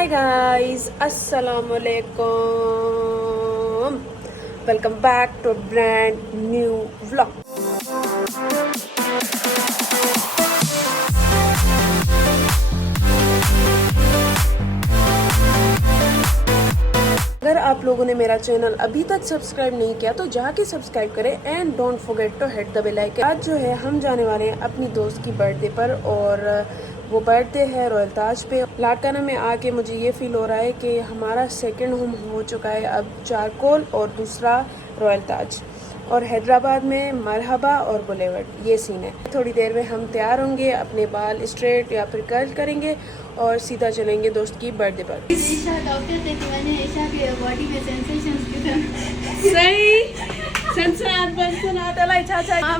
हाय guys, अस्सलाम वालेकुम। Welcome back to brand new vlog. अगर आप लोगों ने मेरा चैनल अभी तक सब्सक्राइब नहीं किया तो जाके सब्सक्राइब करें and don't forget to hit the bell icon. आज जो है हम जाने वाले हैं अपनी दोस्त की बर्थडे पर और वो बर्थडे है रॉयल ताज पे। लाड़काना में आके मुझे ये फील हो रहा है कि हमारा सेकंड होम हो चुका है अब चारकोल और दूसरा रॉयल ताज, और हैदराबाद में मरहबा और बुलेवर्ड, ये सीन है। थोड़ी देर में हम तैयार होंगे, अपने बाल स्ट्रेट या फिर कर्ल करेंगे और सीधा चलेंगे दोस्त की बर्थडे पर। सही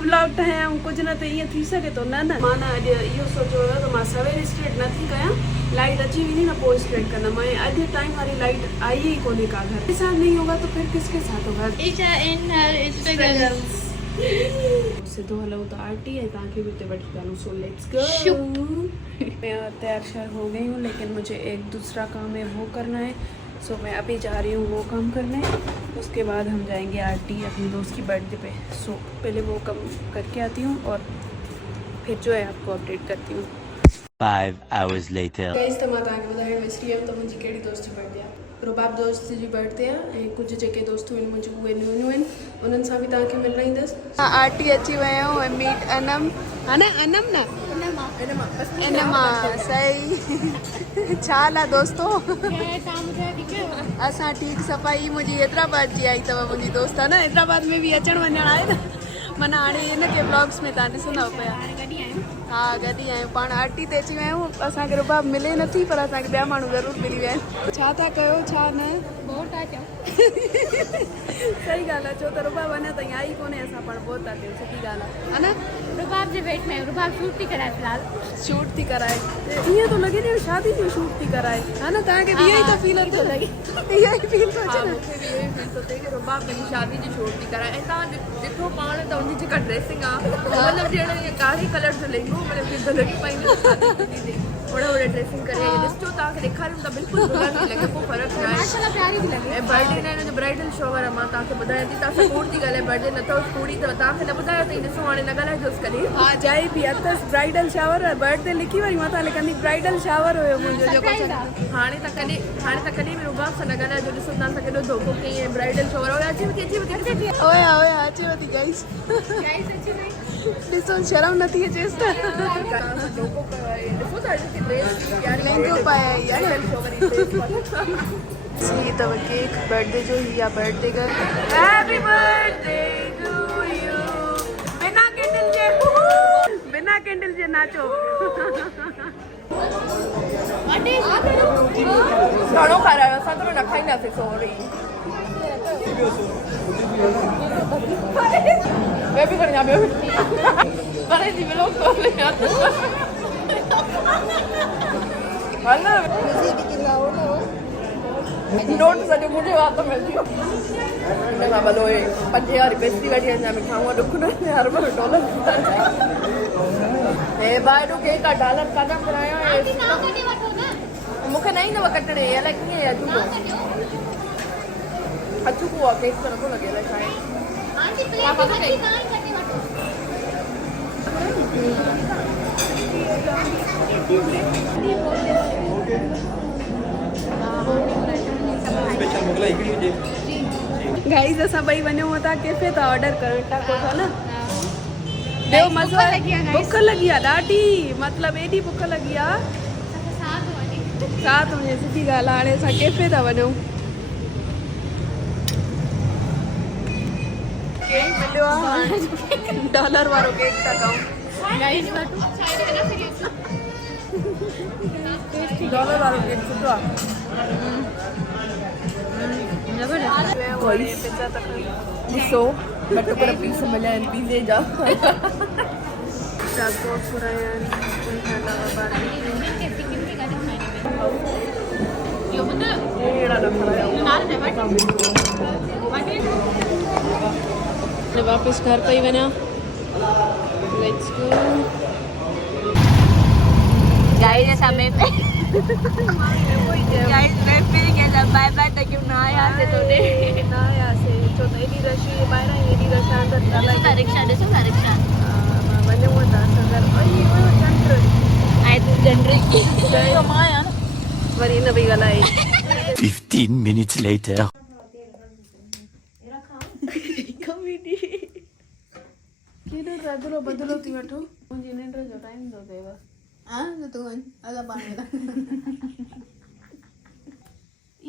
ब्लॉग ठाहियां कुछ न त ईअं थी सघे थो। न माना अॼु इहो सोचियो हुयो त मां सवेल स्ट्रेट नथी कयां, लाइट अची वेंदी न पोइ स्ट्रेट कंदमि। ऐं अॼु टाइम वारी लाइट आई ही कोन्हे का। घर के साथ नहीं होगा तो फिर किसके साथ होगा। सिधो हलूं त आरटी है, तव्हांखे बि हुते वठी हलूं। So let's go. मैं तैयार शयार हो गई हूँ, लेकिन मुझे एक दूसरा काम है वो करना है। सो मैं अभी जा रही हूँ वो काम करने, उसके बाद हम जाएंगे आरटी अपनी दोस्त की बर्थडे पे। सो पहले वो काम करके आती हूँ और फिर जो है आपको अपडेट करती हूँ। 5 hours later. गाइस, त मां तव्हांखे ॿुधाइण विसरी वियमि त मुंहिंजी कहिड़ी दोस्त जी बर्थडे आहे। रुबाब दोस्त जी बर्थडे आहे ऐं कुझु जेके दोस्तूं आहिनि मुंहिंजूं उहे न्यूं आहिनि, उन्हनि सां बि तव्हांखे मिलाईंदसि। आरटी अची विया आहियूं ऐं मीट अनम, हा न अनम न इनमा सही। छा हाल आहे दोस्तो? असां ठीकु। सफ़ाई मुंहिंजी हैदराबाद जी आई अथव मुंहिंजी दोस्त, आहे न। हैदराबाद में बि अचणु वञणु आहे न, माना हाणे हिनखे ब्लॉग्स में तव्हां ॾिसंदव पिया। हा गॾु ई आहियूं पाण। आरटी ते अची विया आहियूं। असांखे रुबाब मिले नथी पर असांखे ॿिया माण्हू ज़रूरु मिली विया आहिनि। छा था कयो छा न? सही ॻाल्हि आहे, छो त रुबाब अञा ताईं आई कोन्हे, असां पाण बोर था थियूं। सुठी ॻाल्हि आहे न। रुबाब जे वेट में रुबाब शूट थी कराए, फिलहाल शूट थी कराए। ईअं थो लॻे ॼण शादी जी शूट थी कराए, हा न। तव्हांखे बि इहो ई त फील थो लॻे? इहो ई फील थो अचे। मूंखे बि इहो ई फील थो थिए कि रुबाब पंहिंजी शादी जी शूट थी कराए। ऐं तव्हां ॾिठो पाण त उनजी जेका ड्रेसिंग आहे, मतिलबु ॼण ईअं कारी कलर जो लहंगो, मतिलबु दुल्हन पाईंदी ओड़ा ओड़ा ड्रेसिंग करे। ॾिसो तव्हांखे ॾेखारियूं त बिल्कुलु दुल्हन थी लॻे, को फ़र्क़ु न आहे। प्यारी थी लॻे। ऐं बर्थडे न हिन जो ब्राइडल शॉवर आहे, मां तव्हांखे ॿुधायां थी। तव्हां सां कूड़ थी ॻाल्हाए, बर्थडे न अथव कूड़ी अथव, तव्हांखे न ॿुधायो अथई। ॾिसो हाणे न ॻाल्हाइजोसि कॾहिं। हा जाए बि अथसि ब्राइडल शावर, बर्थडे लिखी वई मथां लिखंदी ब्राइडल शावर हुयो मुंहिंजो जेको। हाणे त कॾहिं बि रुबाब सां न ॻाल्हाइजो। ॾिसो तव्हां सां केॾो धोखो कई। ब्राइडल शॉवर अचे वठी ओए ओए अचेव थी गाइस। ॾिसो शर्म नथी अचेसि त। लहंगो पाया ई आहे। ही अथव केक बर्थडे जो, ही आहे birthday girl. Happy birthday to you. बिना कैंडल जे नाचो। घणो खारायो, असां त न खाईंदासीं। सॉरी ॿियो बि खणी ॿियो बि करे थी मिलो। नोट सॼो मुंहिंजे हथ में थियो। हिन खां भलो 5000 पेस्ट्री वठी अचां, मिठां उहा ॾुख न हर बार डॉलर। हे भाई ॾो केक आहे, डॉलर कान घुराया। मूंखे न ईंदव कटणे, अलाए कीअं आहे। अचूको आहे केक त नथो लॻे अलाए छा आहे। गाइस असां ॿई वञूं था कैफे था ऑर्डर करणु टाको था न। ॿियो मज़ो आहे। बुख लॻी आहे ॾाढी, मतिलबु एॾी बुख लॻी आहे। साथ वञे सुठी ॻाल्हि आहे। हाणे असां कैफे था वञूं। केक मिलियो आहे, डॉलर वारो केक था खाऊं। डॉलर वारो केक सुठो आहे। ॾिसो ॿ टुकर पीस मिलिया आहिनि पिज़े जा। बॉक्स घुराया आहिनि, उनखां अलावा वापस घर पे ही बना। लेट्स गो गाइस समय पे सुना रिक्शा ॾिसो ना रिक्शा वञे वो 10,000 अई वो जंत्र आए तू जनरी जो माया वरी न बि ॻाल्हाए 15 minutes later. केॾो रदिलो बदिलो थी वठो मुंहिंजी निंड जो टाइम थो थिए बसि हां तो तू अला पानी दा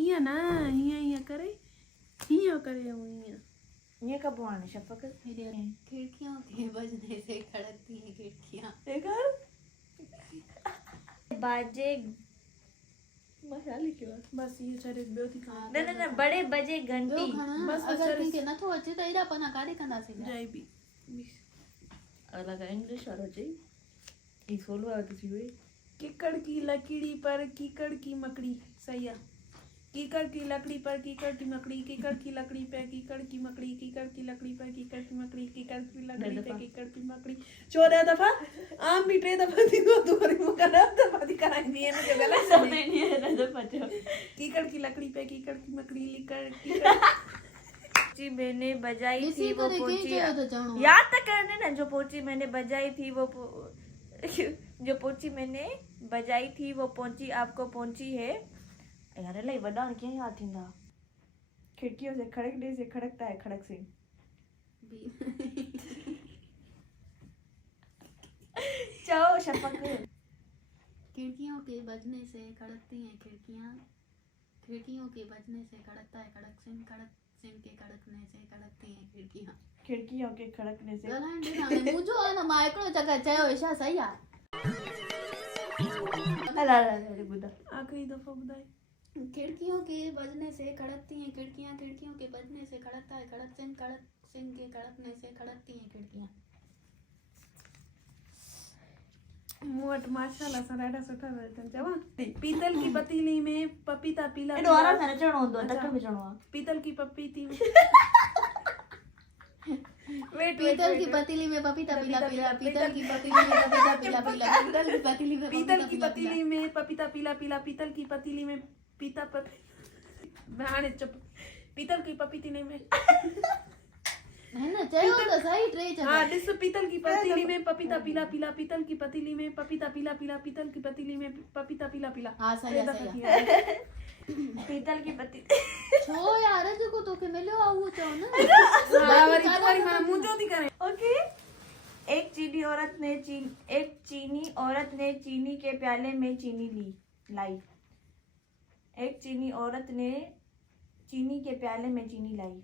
ईअं न हीअं करे हीअं करे ऐं हीअं ये कब आने शफक खिड़कियों के बजने से खड़कती हैं खिड़कियां देखर बाजे मशाली क्यों बस ये चरे ॿियो थी खां न बड़े बजे घंटी बस अगर कंहिंखे नथो अचे त एॾा पना काॾे कंदासीं जय बी अलग इंग्लिश वारो चई ई सोलवा तो थी हुई कीकड़ की लकड़ी पर कीकड़ की मकड़ी सही है कीकड़ की लकड़ी पर कीकड़ की मकड़ी कीकड़ की लकड़ी पे कीकड़ की मकड़ी कीकड़ की लकड़ी पर कीकड़ की मकड़ी कीकड़ की लकड़ी पे कीकड़ की मकड़ी 14 दफा आम भी 3 दफा थी तो दूरी मुकरा दफा थी कराई है मुझे गलत सब नहीं है ना पतो कीकड़ की लकड़ी पे कीकड़ की मकड़ी कीकड़ जी मैंने बजाई थी वो पोची तो याद तक करने ना जो पोची मैंने बजाई थी वो जो पोची मैंने बजाई थी वो पहुंची आपको पहुंची है यार लाई वडा क्या याद थींदा खिड़कियों से खड़कने से खड़कता है खड़क सिंह चाओ शपक खिड़कियों के बजने से खड़कती हैं खिड़कियां खिड़कियों के बजने से खड़कता है खड़क सिंह के खड़कने से खड़कती हैं खिड़कियां खिड़कियों के खड़कने से ॻाल्हाइण ॾिना मुंहिंजो आहे न मां हिकिड़ो जगह चयो छा सही आहे अला बुधा आखिरी दफा बुधाई खिड़कियों के बजने से खड़कती हैं खिड़कियां खिड़कियों के बजने से खड़कता है खड़क सिंह के खड़कने से खड़कती हैं खिड़कियां मुवट माशाल्लाह सा ॾाढा सुठा अथनि चवां पीतल की पतीली में पपीता पीला एडो आराम सां चढ़णो हूंदो आहे तकड़ में चढ़णो आहे पीतल की पपीती पीतल की पतीली में पपीता पीला पीला पीतल की पतीली में पपीता पीला पीला पीतल की पतीली में पीतल की पतीली में पपीता पीला पीला पीतल की पतीली में पीता हाणे चुप पीतल की पपीती में है ना चयो तो सही ट्रे चलो हाँ ॾिस पीतल की पतीली में पपीता पीला पीला पीतल की पतीली में पपीता पीला पीला पीतल की पतीली में पपीता पीला पीला हाँ सही है पीतल की पत्ती छो यार जेको तोखे मिलियो आहे उहो चओ न हाँ वरी मां मुंहिंजो थी करे ओके एक चीनी औरत ने चीनी के प्याले में चीनी लाई एक चीनी औरत ने चीनी के प्याले में चीनी लाई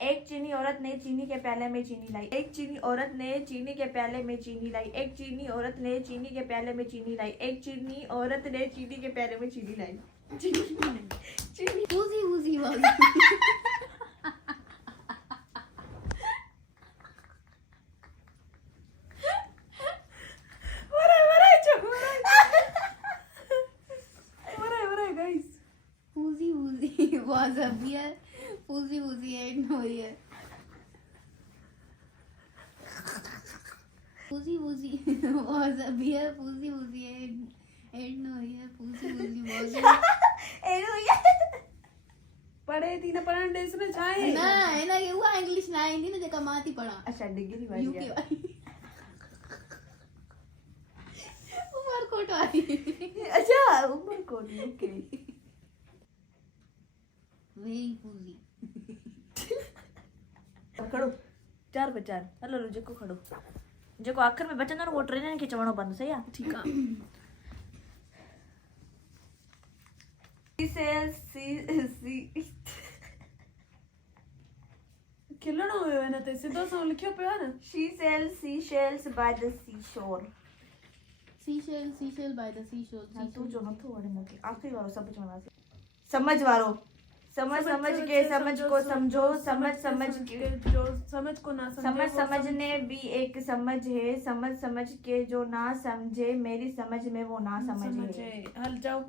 एक चीनी औरत ने चीनी के प्याले में चीनी लाई एक चीनी औरत ने चीनी के प्याले में चीनी लाई एक चीनी औरत ने चीनी के प्याले में चीनी लाई एक चीनी औरत ने चीनी के प्याले में चीनी लाई चीनी ऊजी ऊजी वाली ऊजी ऊजी was a beer ऊजी ऊजी ain't no here ऊजी ऊजी was a beer ऊजी ऊजी ain't no here ऊजी ऊजी was पढ़े थी न पढ़ण ॾेस न छा आहे ना हिन खे उहा इंग्लिश न ईंदी न जेका मां थी पढ़ां अच्छा डिग्री वाली यूके वारी उमरकोट वारी अच्छा उमरकोट यूके वेरी ऊजी खड़ो 4 पे 4 हलो जेको खड़ो जेको आखिर में बचंदो न वो ट्रेनर खे चवणो पवंदो सही आहे ठीकु आहे खिलणो हुयो हिन ते सिधो सो लिखियो पियो आहे न She sells seashells by the seashore. seashell by the seashore तू जो नथो वणे मूंखे आखिरी वारो सभु चवंदासीं समझ वारो समझ के समझ को समझो समझ के जो समझ को ना समझे समझने भी एक समझ है समझ के जो ना समझे मेरी समझ में वो ना समझे हल जाओ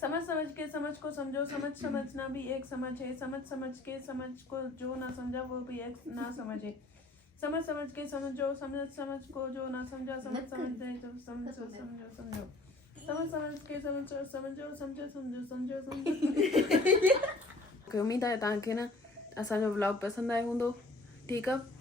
समझ के समझ को समझो समझना भी एक समझ है समझ के समझ को जो ना समझा वो भी एक ना समझे समझ के समझो समझ को जो ना समझा समझ दे तो समझो समझ के समझो उम्मीद है तव्हांखे न असांजो व्लॉग पसंदि आयो हूंदो। ठीकु आहे।